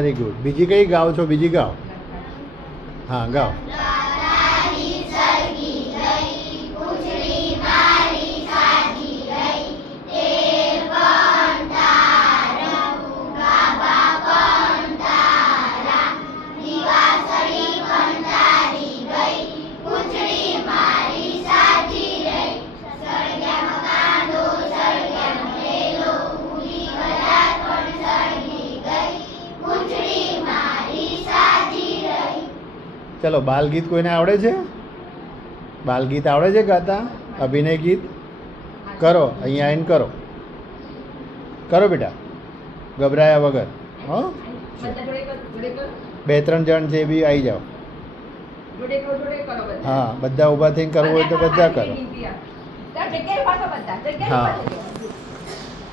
Very good બીજી કઈ ગાઓ છો? બીજી ગાઓ હા ગાઓ ચલો, બાલગીત કોઈને આવડે છે? બાલગીત આવડે છે ગાતા? અભિનય ગીત? કરો, અહીંયા આવીને કરો. કરો બેટા. ગભરાયા વગર. હો? બે ત્રણ જણ જે બી આવી જાઓ. હા, બધા ઊભા થઈને કરવું હોય તો બધા કરો. હા.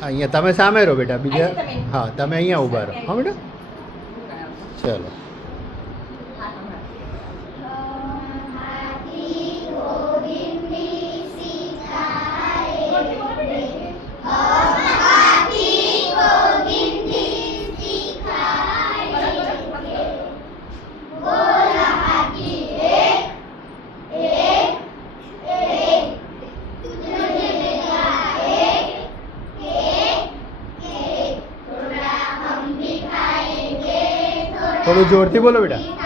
અહીંયા તમે સામે રહો બેટા, બીજા હા, તમે અહીંયા ઊભા રહો. હા બેટા? ચલો. થોડું જોરથી બોલો બેટા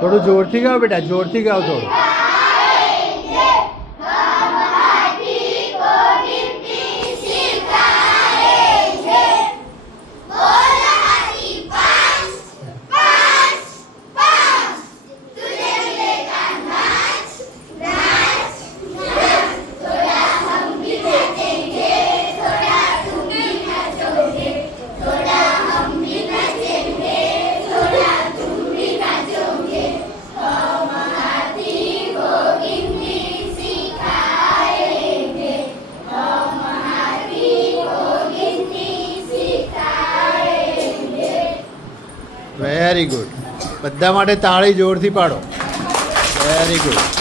થોડું જોરથી ગાઓ બેટા જોરથી ગાઓ થોડું વેરી ગુડ બધા માટે તાળી જોરથી પાડો. Very good